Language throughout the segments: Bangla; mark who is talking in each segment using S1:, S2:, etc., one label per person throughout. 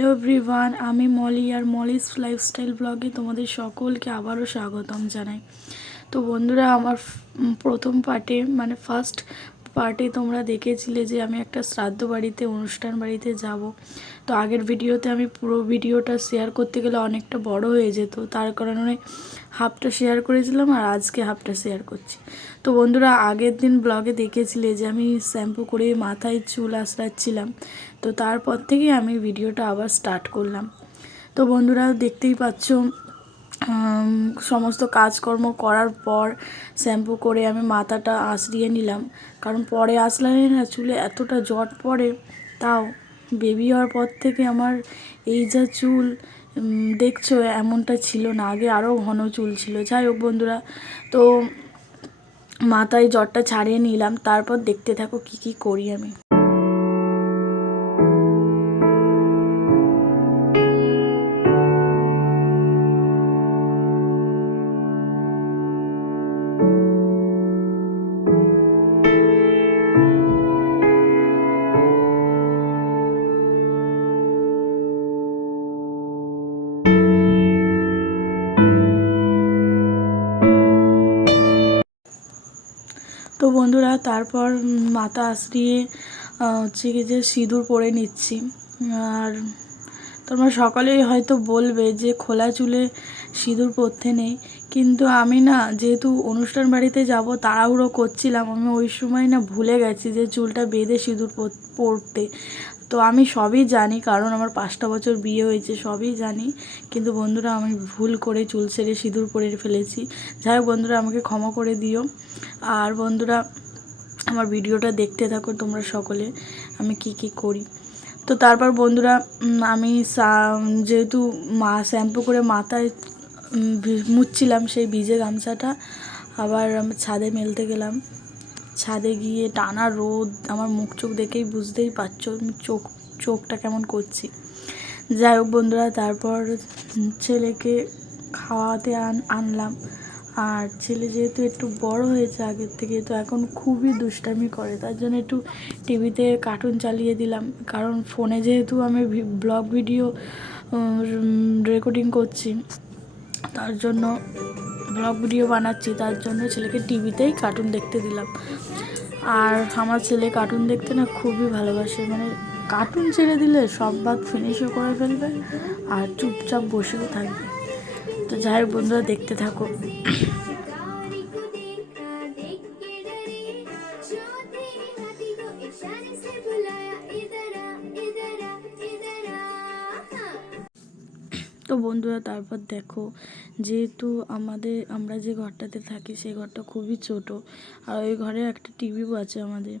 S1: হ্যালো এভরিওয়ান আমি মলি আর মলিস লাইফস্টাইল ব্লগে তোমাদের সকলকে আবারও স্বাগতম জানাই। তো বন্ধুরা, আমার প্রথম পার্টে মানে ফার্স্ট পার্টে তোমরা দেখেছিলে যে আমি একটা শ্রাদ্ধ বাড়িতে, অনুষ্ঠান বাড়িতে যাব। তো আগের ভিডিওতে আমি পুরো ভিডিওটা শেয়ার করতে গেলে অনেকটা বড় হয়ে যেত, তার কারণে হাফটা শেয়ার করেছিলাম আর আজকে হাফটা শেয়ার করছি। তো বন্ধুরা, আগের দিন ব্লগে দেখেছিলে যে আমি শ্যাম্পু করে মাথায় চুল আঁচড়াচ্ছিলাম। তো তারপর থেকে আমি ভিডিওটা আবার স্টার্ট করলাম। তো বন্ধুরা দেখতেই পাচ্ছ সমস্ত কাজকর্ম করার পর শ্যাম্পু করে আমি মাথাটা আঁচড়িয়ে নিলাম। কারণ পরে আসলামে না চুলে এতটা জট পড়ে, তাও বেবি হওয়ার পর থেকে আমার এই যা চুল দেখছ এমনটা ছিল না, আগে আরও ঘন চুল ছিল। যাই হোক বন্ধুরা, তো মাথায় জ্বরটা ছাড়িয়ে নিলাম। তারপর দেখতে থাকো কি কি করি আমি। তো বন্ধুরা, তারপর মাথা আশ্রিয়ে হচ্ছে কি যে সিঁদুর পরে নিচ্ছি। আর তোমরা সকলেই হয়তো বলবে যে খোলা চুলে সিঁদুর পরতে নেই। কিন্তু আমি না, যেহেতু অনুষ্ঠান বাড়িতে যাব, তাড়াহুড়ো করছিলাম। আমি ওই সময় না ভুলে গেছি যে চুলটা বেঁধে সিঁদুর পরতে। তো আমি সবই জানি, কারণ আমার পাঁচটা বছর বিয়ে হয়েছে, সবই জানি। কিন্তু বন্ধুরা, আমি ভুল করে চুল ছেড়ে সিঁদুর পরে ফেলেছি। যাই হোক বন্ধুরা, আমাকে ক্ষমা করে দিও। আর বন্ধুরা, আমার ভিডিওটা দেখতে থাকো তোমরা সকলে, আমি কি কি করি। তো তারপর বন্ধুরা আমি যেহেতু মা, শ্যাম্পু করে মাথায় মুছছিলাম সেই ভিজে গামছাটা, আবার আমি ছাদে মেলতে গেলাম। ছাদে গিয়ে টানা রোদ, আমার মুখ চোখ দেখেই বুঝতেই পারছ আমি চোখ, চোখটা কেমন করছি। যাই হোক বন্ধুরা, তারপর ছেলেকে খাওয়াতে আন, আনলাম। আর ছেলে যেহেতু একটু বড় হয়েছে আগের থেকে, তো এখন খুবই দুষ্টামি করে। তার জন্য একটু টিভিতে কার্টুন চালিয়ে দিলাম। কারণ ফোনে যেহেতু আমি ব্লগ ভিডিও রেকর্ডিং করছি তার জন্য ব্লগ ভিডিও বানাচ্ছি, তার জন্য ছেলেকে টিভিতেই কার্টুন দেখতে দিলাম। আর আমার ছেলে কার্টুন দেখতে না খুবই ভালোবাসে মানে কার্টুন ছেড়ে দিলে সব বাদ ফিনিশও করে ফেলবে আর চুপচাপ বসেও থাকবে। তো যাই হোক বন্ধুরা, দেখতে থাকো। তো বন্ধুরা তারপর দেখো, যেহেতু আমাদের, আমরা যে ঘরটাতে থাকি সেই ঘরটা খুবই ছোট। আর ওই ঘরে একটা টিভিও আছে আমাদের।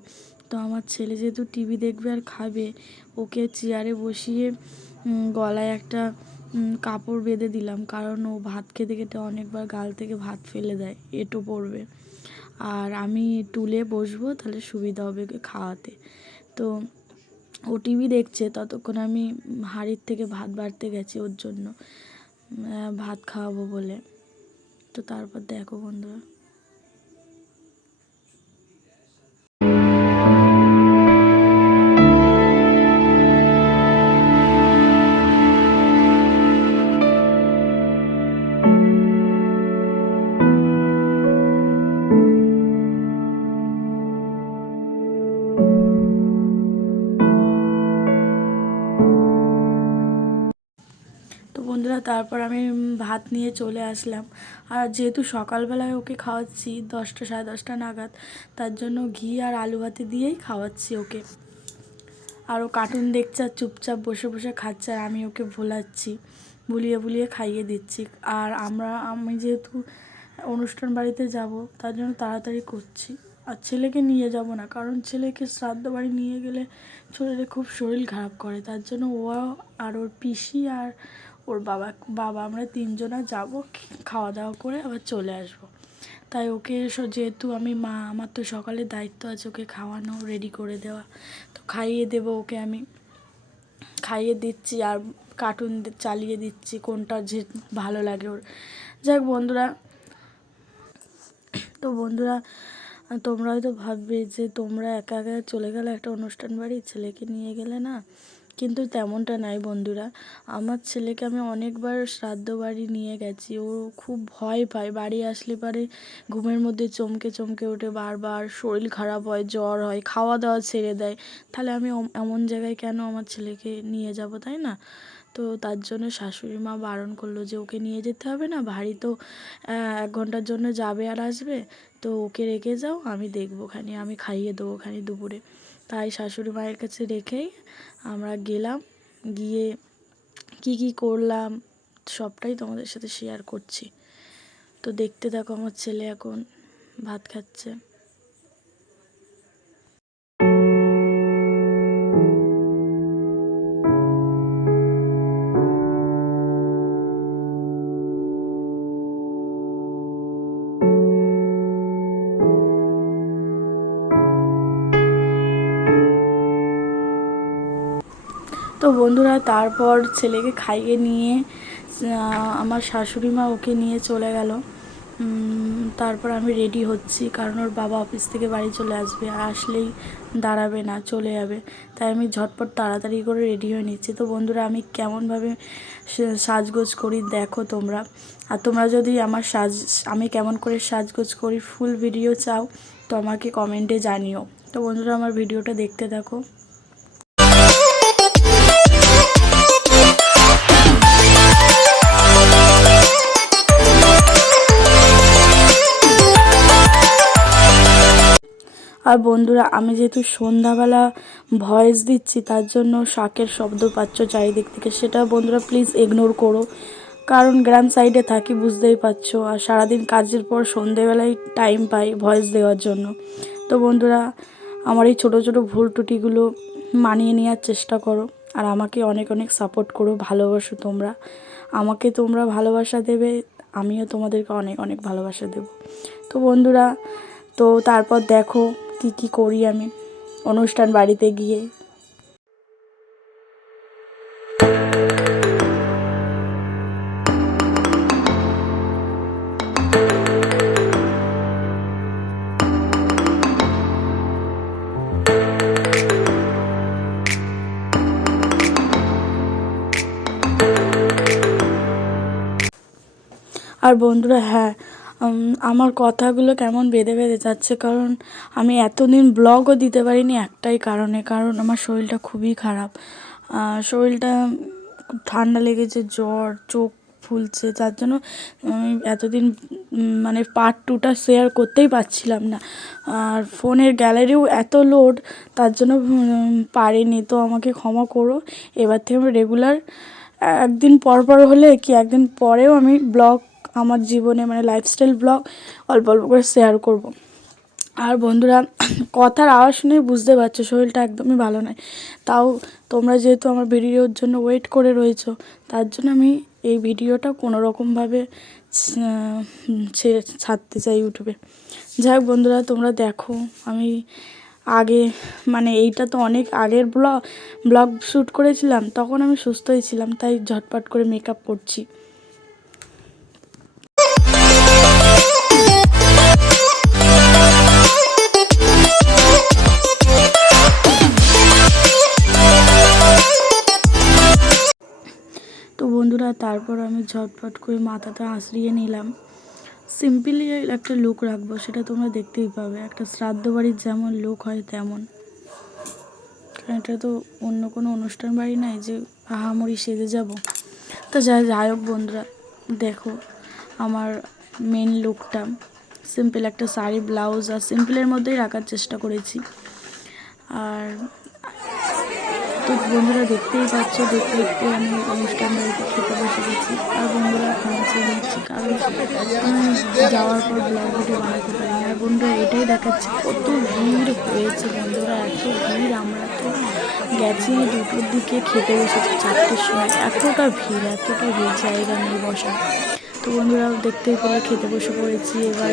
S1: তো আমার ছেলে যেহেতু টিভি দেখবে আর খাবে, ওকে চেয়ারে বসিয়ে গলায় একটা কাপড় বেঁধে দিলাম। কারণ ও ভাত খেতে খেতে অনেকবার গাল থেকে ভাত ফেলে দেয়, এঁটো পড়বে আর আমি টুলে বসবো, তাহলে সুবিধা হবে ওকে খাওয়াতে। তো ও টিভি দেখছে, ততক্ষণ আমি হাঁড়ির থেকে ভাত বাড়তে গেছি ওর জন্য। ভাত খাওয়াবো বলে। তো তারপর দেখো বন্ধুরা। তারপর আমি ভাত নিয়ে চলে আসলাম। আর যেহেতু সকালবেলায় ওকে খাওয়াচ্ছি দশটা, সাড়ে দশটা নাগাদ, তার জন্য ঘি আর আলু ভাতে দিয়েই খাওয়াচ্ছি ওকে। আরও কার্টুন দেখছে আর চুপচাপ বসে বসে খাচ্ছে আর আমি ওকে ভোলাচ্ছি, ভুলিয়ে বুলিয়ে খাইয়ে দিচ্ছি। আর আমরা, আমি যেহেতু অনুষ্ঠান বাড়িতে যাব, তার জন্য তাড়াতাড়ি করছি। আর ছেলেকে নিয়ে যাব না, কারণ ছেলেকে শ্রাদ্ধ বাড়ি নিয়ে গেলে ছেলের খুব শরীর খারাপ করে। তার জন্য ও আর ওর পিসি আর ওর বাবা বাবা, আমরা তিনজনা যাব খাওয়া দাওয়া করে আবার চলে আসব। তাই ওকে যেহেতু আমি মা, আমার তো সকালে দায়িত্ব আছে ওকে খাওয়ানো রেডি করে দেওয়া। তো খাইয়ে দেবো ওকে আমি। খাইয়ে দিচ্ছি আর কার্টুন চালিয়ে দিচ্ছি কোনটা যে ভালো লাগে ওর। যাই হোক বন্ধুরা, তো বন্ধুরা, তোমরা হয়তো ভাববে যে তোমরা একা একা চলে গেলে একটা অনুষ্ঠান বাড়ি, ছেলেকে নিয়ে গেলে না? কিন্তু তেমনটা নাই বন্ধুরা। আমার ছেলেকে আমি অনেকবার শ্রাদ্ধ বাড়ি নিয়ে গেছি, ও খুব ভয় পায়। বাড়ি আসলে পারে ঘুমের মধ্যে চমকে চমকে ওঠে, বারবার শরীর খারাপ হয়, জ্বর হয় খাওয়া দাওয়া ছেড়ে দেয়। তাহলে আমি এমন জায়গায় কেন আমার ছেলেকে নিয়ে যাব, তাই না? তো তার জন্য শাশুড়ি মা বারণ করল যে, ওকে নিয়ে যেতে হবে না ভারী তো এক ঘণ্টার জন্য যাবে আর আসবে। তো ওকে রেখে যাও, আমি দেখব খানি, আমি খাইয়ে দেবো খানি দুপুরে। তাই শাশুড়ি মায়ের কাছে রেখেই আমরা গেলাম। গিয়ে কি কি করলাম, সবটাই তোমাদের সাথে শেয়ার করছি। তো দেখতে থাকো আমার ছেলে এখন ভাত খাচ্ছে। বন্ধুরা, তারপর ছেলেকে খাইয়ে নিয়ে আমার শাশুড়ি মা ওকে নিয়ে চলে গেল। তারপর আমি রেডি হচ্ছি, কারণ ওর বাবা অফিস থেকে বাড়ি চলে আসবে আর আসলেই দাঁড়াবে না, চলে যাবে। তাই আমি ঝটপট তাড়াতাড়ি করে রেডি হয়ে নিচ্ছি। তো বন্ধুরা, আমি কেমনভাবে সাজগোজ করি দেখো তোমরা। আর তোমরা যদি আমার সাজ, আমি কেমন করে সাজগোজ করি ফুল ভিডিও চাও, তো আমাকে কমেন্টে জানিও। তো বন্ধুরা, আমার ভিডিওটা দেখতে থাকো। আর বন্ধুরা, আমি যেহেতু সন্ধ্যাবেলা ভয়েস দিচ্ছি, তার জন্য শাকের শব্দ পাচ্ছ চারিদিক থেকে। সেটা বন্ধুরা প্লিজ ইগনোর করো। কারণ গ্রাম সাইডে থাকি, বুঝতেই পারছ আর সারাদিন কাজের পর সন্ধেবেলায় টাইম পাই ভয়েস দেওয়ার জন্য। তো বন্ধুরা, আমার এই ছোটো ছোটো ভুল ত্রুটিগুলো মানিয়ে নেওয়ার চেষ্টা করো। আর আমাকে অনেক অনেক সাপোর্ট করো, ভালোবাসো তোমরা। আমাকে তোমরা ভালোবাসা দেবে, আমিও তোমাদেরকে অনেক অনেক ভালোবাসা দেবো। তো বন্ধুরা তো তারপর দেখো কি কি করি আমি অনুষ্ঠান বাড়িতে গিয়ে। আর বন্ধুরা হ্যাঁ আমার কথাগুলো কেমন বেঁধে বেঁধে যাচ্ছে? কারণ আমি এতদিন ব্লগও দিতে পারিনি একটাই কারণে, কারণ আমার শরীরটা খুবই খারাপ। শরীরটা ঠান্ডা লেগেছে, জ্বর, চোখ ফুলছে, যার জন্য আমি এতদিন মানে পার্ট টুটা শেয়ার করতেই পারছিলাম না। আর ফোনের গ্যালারিও এত লোড তার জন্য পারিনি। তো আমাকে ক্ষমা করো। এবার থেকে রেগুলার একদিন পর পর হলে কি একদিন পরেও আমি ব্লগ আমার জীবনে মানে লাইফস্টাইল ব্লগ অল্প অল্প করে শেয়ার করব। আর বন্ধুরা, কথার আওয়াজ শুনেই বুঝতে পারছ, শরীরটা একদমই ভালো নয়। তাও তোমরা যেহেতু আমার ভিডিওর জন্য ওয়েট করে রয়েছো, তার জন্য আমি এই ভিডিওটা কোনো রকমভাবে ছেড়ে ছাড়তে চাই ইউটিউবে। যাই হোক বন্ধুরা, তোমরা দেখো, আমি আগে মানে এইটা তো অনেক আগের ব্লগ ব্লগ শ্যুট করেছিলাম, তখন আমি সুস্থই ছিলাম, তাই ঝটপট করে মেকআপ করছি। তারপর আমি ঝটপট করে মাথাটা আঁচড়িয়ে নিলাম। সিম্পলি একটা লুক রাখব, সেটা তোমরা দেখতেই পাবে। একটা শ্রাদ্ধ বাড়ির যেমন লুক হয় তেমন। এটা তো অন্য কোনো অনুষ্ঠান বাড়ি নাই যে আহামরি সেজে যাব। তো যাই যাই হোক বন্ধুরা, দেখো আমার মেন লুকটা সিম্পল একটা শাড়ি ব্লাউজ আর সিম্পলের মধ্যেই রাখার চেষ্টা করেছি। আর তো বন্ধুরা দেখতেই পাচ্ছ, দেখতে দেখতে আমি অনুষ্ঠান বাড়িতে খেতে বসে গেছি। আর বন্ধুরা খাওয়া নিচ্ছি কারণ যাওয়ার পর ব্লগ ভিডিও বানাতে পারি আর বন্ধুরা এটাই দেখাচ্ছে, কত ভিড় হয়েছে বন্ধুরা, এত ভিড়। আমরা তো গেছি দুটোর দিকে খেতে বসেছি চারটের সময়। এতটা ভিড় এতটা ভিড়, জায়গা নেই বসা তো বন্ধুরা দেখতেই পেলে, খেতে বসে পড়েছি। এবার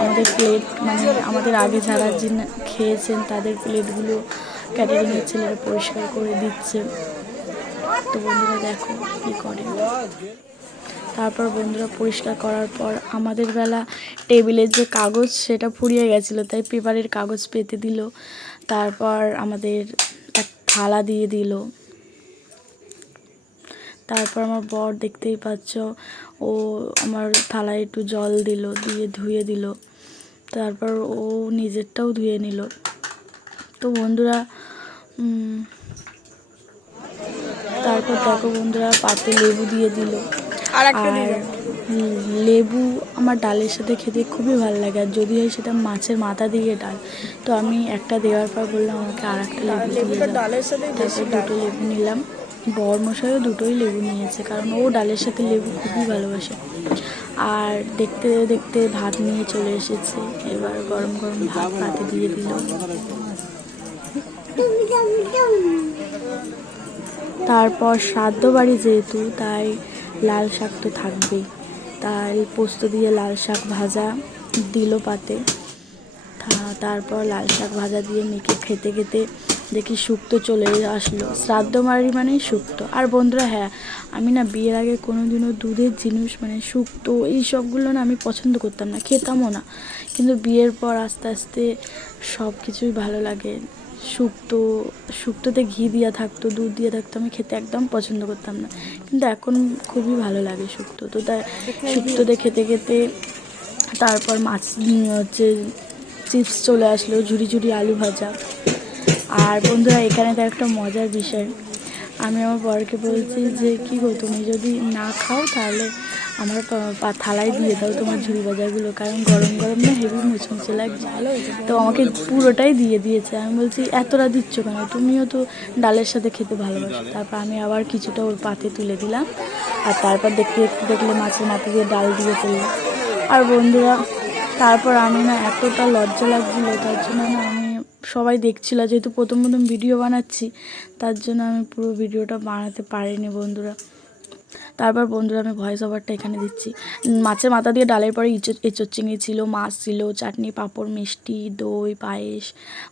S1: আমাদের প্লেট মানে আমাদের আগে যারা যিনি খেয়েছেন, তাদের প্লেটগুলো ক্যাটারিংয়ের ছেলেরা পরিষ্কার করে দিচ্ছে। তো বন্ধুরা দেখো কী করে। তারপর বন্ধুরা পরিষ্কার করার পর আমাদের বেলা টেবিলের যে কাগজ সেটা ফুরিয়ে গেছিল, তাই পেপারের কাগজ পেতে দিল। তারপর আমাদের এক থালা দিয়ে দিল। তারপর আমার বর দেখতেই পাচ্ছ, ও আমার থালায় একটু জল দিল, দিয়ে ধুয়ে দিল। তারপর ও নিজেরটাও ধুয়ে নিল। তো বন্ধুরা তারপর দেখো বন্ধুরা পাতে লেবু দিয়ে দিল।
S2: আর
S1: লেবু আমার ডালের সাথে খেতে খুবই ভালো লাগে। আর যদি হয় সেটা মাছের মাথা দিয়ে ডাল। তো আমি একটা দেওয়ার পর বললাম আমাকে আর একটা লেবু দিয়ে তারপর দুটো লেবু নিলাম। বর মশাইও দুটোই লেবু নিয়েছে কারণ ও ডালের সাথে লেবু খুবই ভালোবাসে। আর দেখতে দেখতে ভাত নিয়ে চলে এসেছে। এবার গরম গরম ভাত পাতে দিয়ে দিল। তারপর শ্রাদ্ধ বাড়ি যেহেতু, তাই লাল শাক তো থাকবেই। তাই পোস্ত দিয়ে লাল শাক ভাজা, দিল পাতে। তারপর লাল শাক ভাজা দিয়ে মেখে খেতে খেতে দেখি শুক্তো চলে আসলো। শ্রাদ্ধ বাড়ি মানেই শুক্তো। আর বন্ধুরা হ্যাঁ আমি না বিয়ের আগে কোনো দিনও দুধের জিনিস মানে শুক্তো, এই সবগুলো না আমি পছন্দ করতাম না, খেতামও না। কিন্তু বিয়ের পর আস্তে আস্তে সব কিছুই ভালো লাগে। শুক্তো শুক্তোতে ঘি দেওয়া থাকতো দুধ দিয়ে থাকতো আমি খেতে একদম পছন্দ করতাম না। কিন্তু এখন খুবই ভালো লাগে শুক্তো। তো তার শুক্তোতে খেতে খেতে তারপর মাছ হচ্ছে চিপস চলে আসলো ঝুড়ি ঝুড়ি আলু ভাজা। আর বন্ধুরা এখানে তো একটা মজার বিষয়। আমি আমার বরকে বলছি যে, কী গো, তুমি যদি না খাও তাহলে আমার থালায় দিয়ে দাও তোমার ঝুড়ি বাজারগুলো, কারণ গরম গরম না হেভি মুচমুচে লাগছে। তো আমাকে পুরোটাই দিয়ে দিয়েছে। আমি বলছি, এতটা দিচ্ছ কেন? তুমিও তো ডালের সাথে খেতে ভালোবাসো। তারপর আমি আবার কিছুটা ওর পাতে তুলে দিলাম। আর তারপর দেখতে দেখতে, দেখলে মাছের মাথা দিয়ে ডাল দিয়ে ফেললাম। আর বন্ধুরা, তারপর আমি না এতটা লজ্জা লাগছিল, তার জন্য না আমি সবাই দেখছিল, যেহেতু প্রথম প্রথম ভিডিও বানাচ্ছি, তার জন্য আমি পুরো ভিডিওটা বানাতে পারিনি বন্ধুরা। তারপর বন্ধুরা আমি ভয়েস ওভারটা এখানে দিচ্ছি। মাছের মাথা দিয়ে ডালের পরে এঁচোর চিংড়ি ছিল, মাছ ছিল, চাটনি, পাঁপড়, মিষ্টি, দই, পায়েস,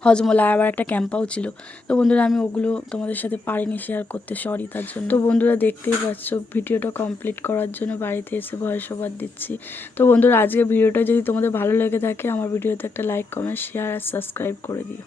S1: হজমোলা, আবার একটা ক্যাম্পাও ছিল। তো বন্ধুরা আমি ওগুলো তোমাদের সাথে পারিনি শেয়ার করতে সরি তার জন্য। তো বন্ধুরা দেখতেই পাচ্ছ, ভিডিওটা কমপ্লিট করার জন্য বাড়িতে এসে ভয়েস ওভার দিচ্ছি। তো বন্ধুরা আজকে ভিডিওটা যদি তোমাদের ভালো লেগে থাকে, আমার ভিডিওতে একটা লাইক কমেন্ট শেয়ার আর সাবস্ক্রাইব করে দিও।